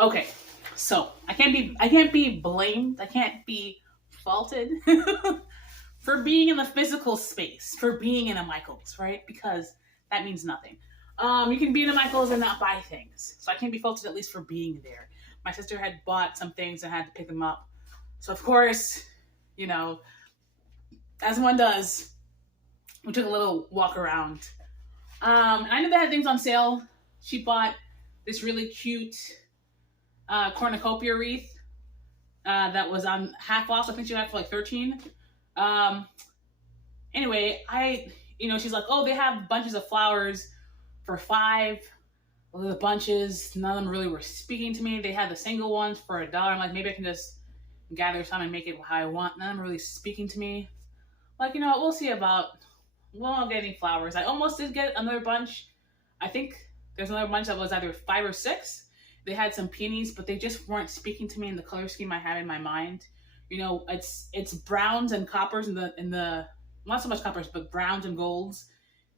Okay, so I can't be blamed. I can't be faulted for being in the physical space, for being in a Michaels, right? Because that means nothing. You can be in a Michaels and not buy things, so I can't be faulted at least for being there. My sister had bought some things and had to pick them up, so of course, you know, as one does, we took a little walk around. And I knew they had things on sale. She bought this really cute cornucopia wreath that was on half off. So I think she got it for like 13. Um, anyway, she's like, oh, they have bunches of flowers for 5. The bunches, none of them really were speaking to me. They had the single ones for $1. I'm like, maybe I can just gather some and make it how I want. None of them really speaking to me. Like, we'll see about. We won't get any flowers. I almost did get another bunch. I think there's another bunch that was either 5 or 6. They had some peonies, but they just weren't speaking to me in the color scheme I had in my mind. It's browns and coppers in the not so much coppers, but browns and golds,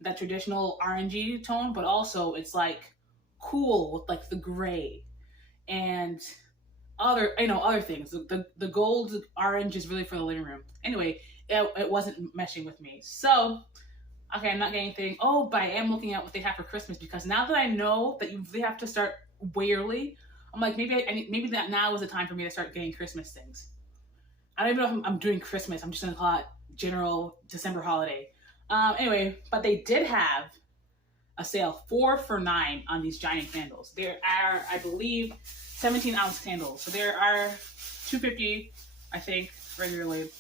that traditional orangey tone. But also it's like cool with like the gray and other things. The gold orange is really for the living room. Anyway, it wasn't meshing with me. So okay, I'm not getting anything. Oh, but I am looking at what they have for Christmas, because now that I know that you really have to start way early, I'm like, maybe that now is the time for me to start getting Christmas things. I don't even know if I'm doing Christmas. I'm just gonna call it general December holiday. Anyway, but they did have a sale 4 for $9 on these giant candles. There are, I believe, 17-ounce candles. So there are $2.50, I think, regularly.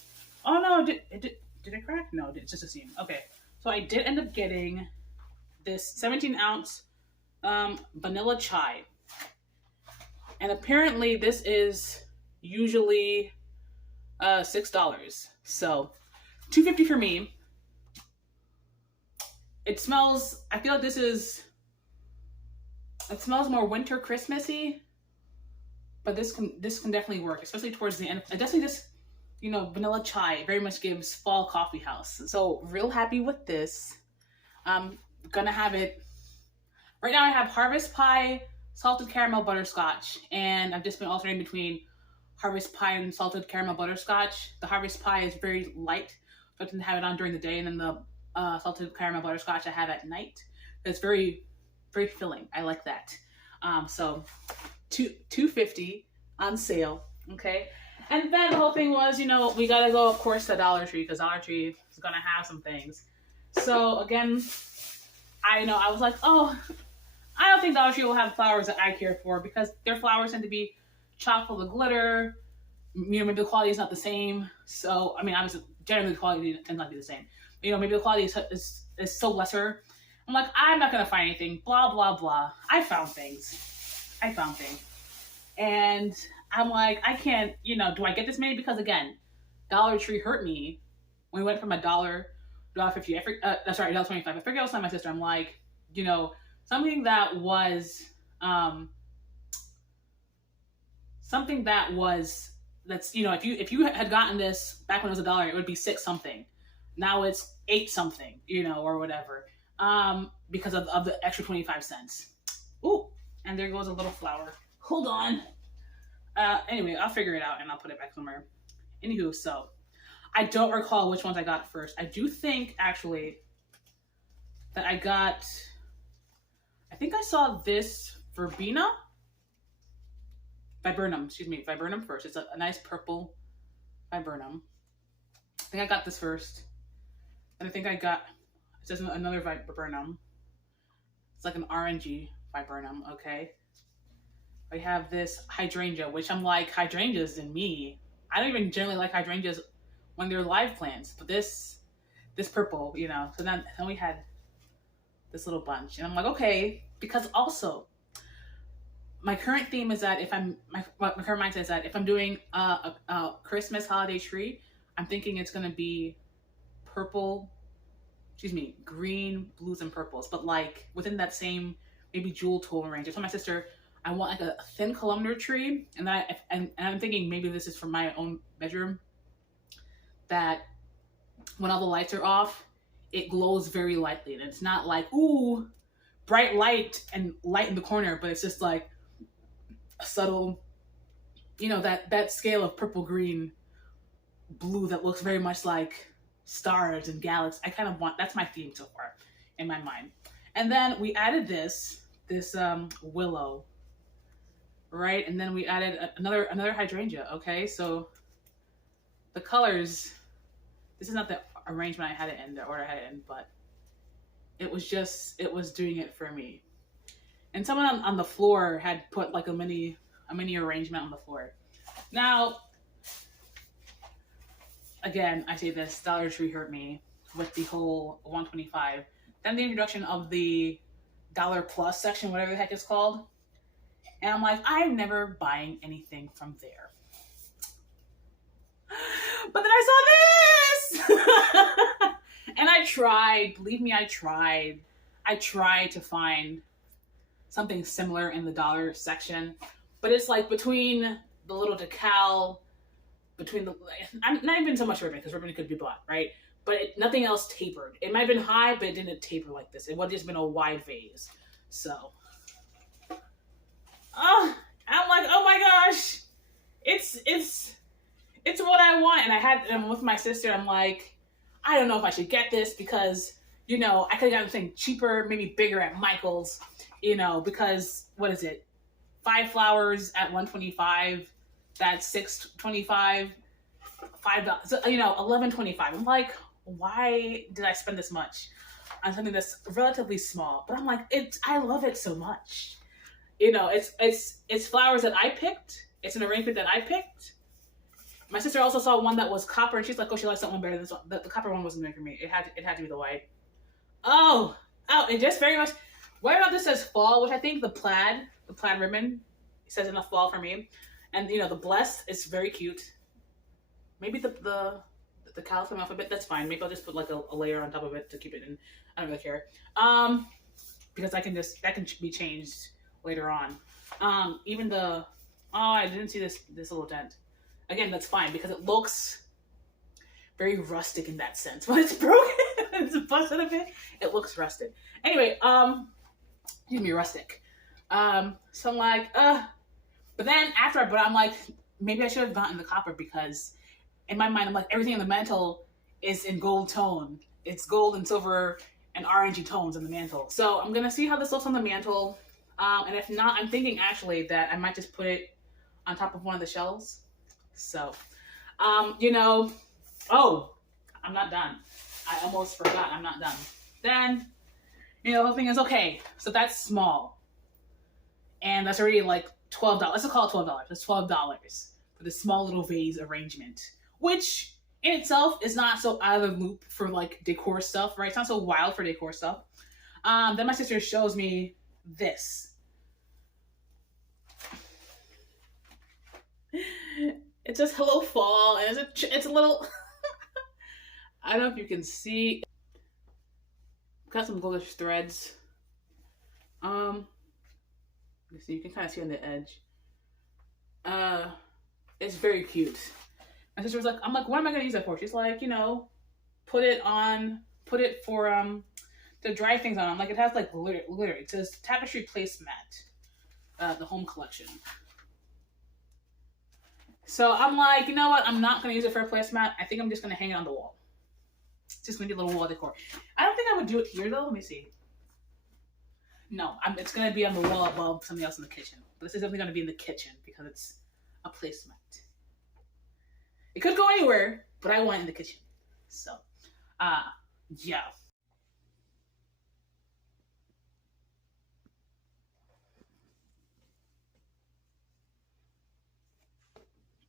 Oh no, did it crack? No, it's just a seam. Okay. So I did end up getting this 17-ounce vanilla chai. And apparently this is usually $6. So $2.50 for me. It smells, I feel like it smells more winter Christmassy, but this can definitely work, especially towards the end. It definitely just, vanilla chai very much gives fall coffee house. So real happy with this. I'm gonna have it. Right now I have harvest pie, salted caramel butterscotch, and I've just been alternating between harvest pie and salted caramel butterscotch. The harvest pie is very light, so I tend to have it on during the day, and then the salted caramel butterscotch I have at night. It's very, very filling. I like that. So $2.50 on sale. Okay. And then the whole thing was, we gotta go, of course, to Dollar Tree, because Dollar Tree is gonna have some things. So again, I was like, oh, I don't think Dollar Tree will have flowers that I care for, because their flowers tend to be chock full of glitter. Maybe the quality is not the same. So, obviously, generally the quality tends not to be the same. Maybe the quality is so lesser. I'm like, I'm not gonna find anything. Blah blah blah. I found things. And I'm like, I can't, do I get this many? Because again, Dollar Tree hurt me when we went from $1 to $1.50. Sorry, $1.25. I forget I was telling my sister. I'm like, something that was if you had gotten this back when it was $1, it would be 6 something. Now it's 8 something, or whatever, because of the extra 25 cents. Ooh, and there goes a little flower. Hold on. Anyway, I'll figure it out and I'll put it back somewhere. Anywho, so I don't recall which ones I got first. I do think, actually, that I think I saw this Viburnum first. It's a nice purple viburnum. I think I got this first. And I think it says another viburnum. It's like an orangey viburnum, okay? I have this hydrangea, which I'm like, hydrangeas and me. I don't even generally like hydrangeas when they're live plants, but this purple, So then we had this little bunch, and I'm like, okay, because also my current theme is that my current mindset is that if I'm doing a Christmas holiday tree, I'm thinking it's gonna be green, blues, and purples, but like within that same maybe jewel tone range. I told my sister I want like a thin columnar tree, and I'm thinking maybe this is from my own bedroom, that when all the lights are off, it glows very lightly, and it's not like, ooh, bright light and light in the corner, but it's just like a subtle, that scale of purple, green, blue that looks very much like stars and galaxies. I kind of want, that's my theme so far in my mind. And then we added this willow, right? And then we added another hydrangea. Okay, so the colors. This is not the arrangement I had it in, the order I had it in, but it was doing it for me. And someone on the floor had put like a mini arrangement on the floor. Now, again, I say this, Dollar Tree hurt me with the whole 125. Then the introduction of the Dollar Plus section, whatever the heck it's called. And I'm like, I'm never buying anything from there. But then I saw this! And I tried, believe me, I tried to find something similar in the dollar section. But it's like between the little decal, I'm not even so much ribbon, because ribbon could be bought, right? But nothing else tapered. It might have been high, but it didn't taper like this. It would have just been a wide vase. So, I'm like, oh my gosh, it's what I want. And I'm with my sister. I'm like, I don't know if I should get this because, I could have gotten something cheaper, maybe bigger at Michael's, because what is it? 5 flowers at $125. That's $6.25. $5. So, $11.25. I'm like, why did I spend this much on something that's relatively small? But I'm like, I love it so much. It's flowers that I picked. It's an arrangement that I picked. My sister also saw one that was copper, and she's like, "Oh, she likes that one better than this one." The copper one wasn't good for me. It had to be the white. Oh, it just very much. Why not this says fall, which I think the plaid ribbon says enough fall for me, and the blessed is very cute. Maybe the cow's coming off a bit. That's fine. Maybe I'll just put like a layer on top of it to keep it in. I don't really care. Because that can be changed later on. Even I didn't see this little dent. Again, that's fine because it looks very rustic in that sense. When it's broken, it's busted a bit. It looks rusted. Anyway, excuse me, rustic. So I'm like, but then after I'm like, maybe I should have gotten the copper because in my mind, I'm like, everything in the mantle is in gold tone. It's gold and silver and orangey tones in the mantle. So I'm gonna see how this looks on the mantle. And if not, I'm thinking actually that I might just put it on top of one of the shelves. So, I'm not done. I almost forgot I'm not done. Then, the whole thing is, okay, so that's small. And that's already like $12. Let's call it $12. That's $12 for this small little vase arrangement, which in itself is not so out of the loop for like decor stuff, right? It's not so wild for decor stuff. Then my sister shows me this. It says hello fall, and it's a little I don't know if you can see. Got some goldish threads. You see, you can kind of see on the edge. It's very cute. My sister was like, I'm like, what am I gonna use that for? She's like, put it for to dry things on. I'm like, it has like glitter. It says tapestry placemat, the home collection. So I'm like, you know what? I'm not going to use it for a placemat. I think I'm just going to hang it on the wall. It's just going to be a little wall decor. I don't think I would do it here, though. Let me see. No, it's going to be on the wall above something else in the kitchen. But this is definitely going to be in the kitchen because it's a placemat. It could go anywhere, but I want it in the kitchen. So, yeah.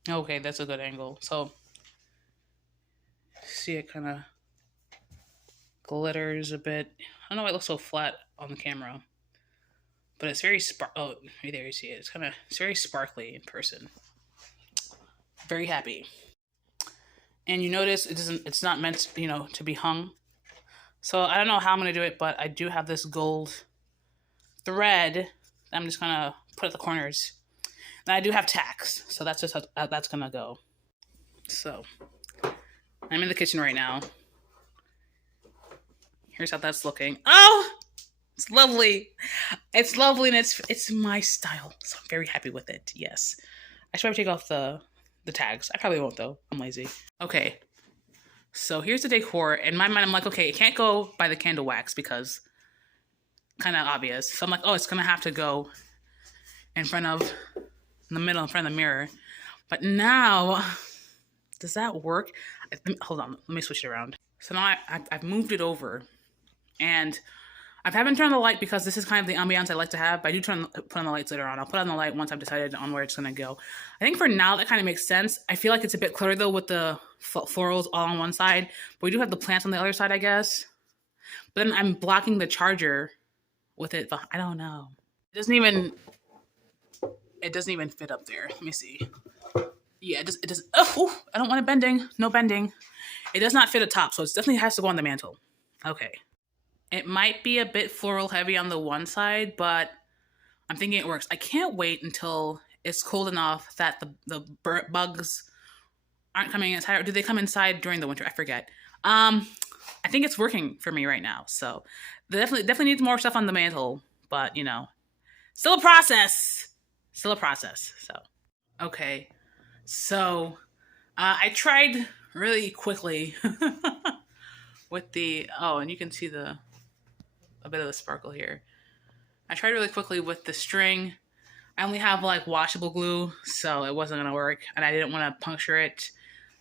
Okay, that's a good angle. So, see it kind of glitters a bit. I don't know why it looks so flat on the camera. But it's very oh, right there you see it. It's very sparkly in person. Very happy. And you notice it's not meant to be hung. So I don't know how I'm going to do it, but I do have this gold thread. I'm just going to put at the corners. And I do have tacks, so that's just how that's gonna go. So, I'm in the kitchen right now. Here's how that's looking. Oh! It's lovely. It's lovely, and it's my style, so I'm very happy with it. Yes, I should probably take off the tags. I probably won't though. I'm lazy. Okay, so here's the decor. In my mind, I'm like, okay, it can't go by the candle wax because kind of obvious. So I'm like, oh, it's gonna have to go in front of in the middle, in front of the mirror. But now, does that work? Hold on, let me switch it around. So now I've moved it over, and I haven't turned on the light because this is kind of the ambiance I like to have, but I do put on the lights later on. I'll put on the light once I've decided on where it's going to go. I think for now that kind of makes sense. I feel like it's a bit cluttered though with the florals all on one side, but we do have the plants on the other side, I guess. But then I'm blocking the charger with it. I don't know. It doesn't even fit up there. Let me see. Yeah, it does. Oh, I don't want it bending. No bending. It does not fit atop, so it definitely has to go on the mantle. Okay. It might be a bit floral heavy on the one side, but I'm thinking it works. I can't wait until it's cold enough that the bugs aren't coming inside. Or do they come inside during the winter? I forget. I think it's working for me right now. So definitely needs more stuff on the mantle, but you know, still a process. Still a process. So okay. So I tried really quickly with the and you can see a bit of the sparkle here. I tried really quickly with the string. I only have like washable glue, so it wasn't gonna work, and I didn't want to puncture it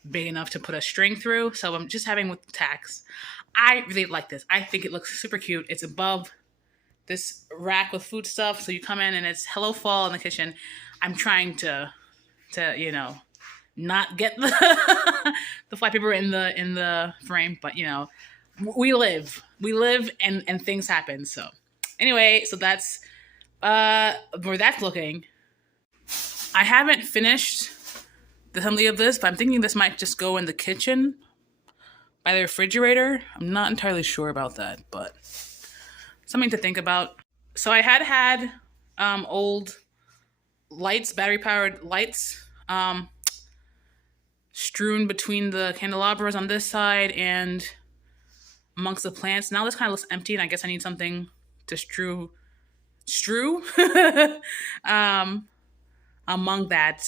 big enough to put a string through, so I'm just having with tacks. I really like this. I think it looks super cute. It's above this rack with food stuff, so you come in and it's Hello Fall in the kitchen. I'm trying to you know, not get the fly paper in the frame, but you know, we live and things happen. So anyway, so that's where that's looking. I haven't finished the assembly of this, but I'm thinking this might just go in the kitchen by the refrigerator. I'm not entirely sure about that, but something to think about. So I had old lights, battery powered lights, strewn between the candelabras on this side and amongst the plants. Now this kind of looks empty, and I guess I need something to strew among that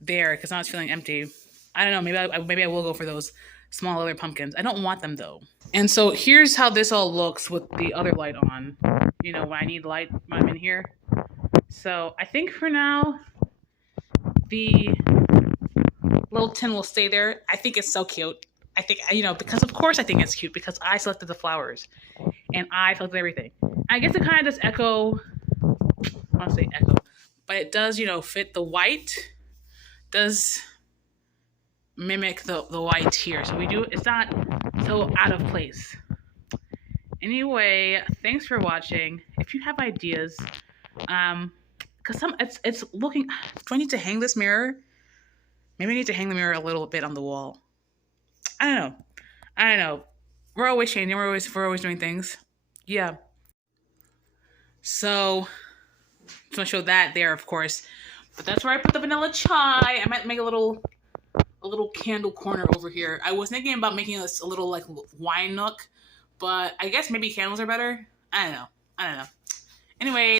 there, because now it's feeling empty. I don't know. Maybe I will go for those small other pumpkins. I don't want them though. And so here's how this all looks with the other light on. You know, when I need light when I'm in here. So I think for now the little tin will stay there. I think it's so cute. I think, you know, because of course I think it's cute because I selected the flowers and I selected everything. I guess it kind of does echo, I want to say echo, but it does, you know, fit the white, does mimic the white here. So it's not so out of place. Anyway, thanks for watching. If you have ideas, because it's looking, do I need to hang this mirror? Maybe I need to hang the mirror a little bit on the wall. I don't know. We're always changing. We're always doing things. Yeah. So, just want to show that there, of course. But that's where I put the vanilla chai. I might make a little candle corner over here. I was thinking about making this a little like wine nook, but I guess maybe candles are better. I don't know. Anyway.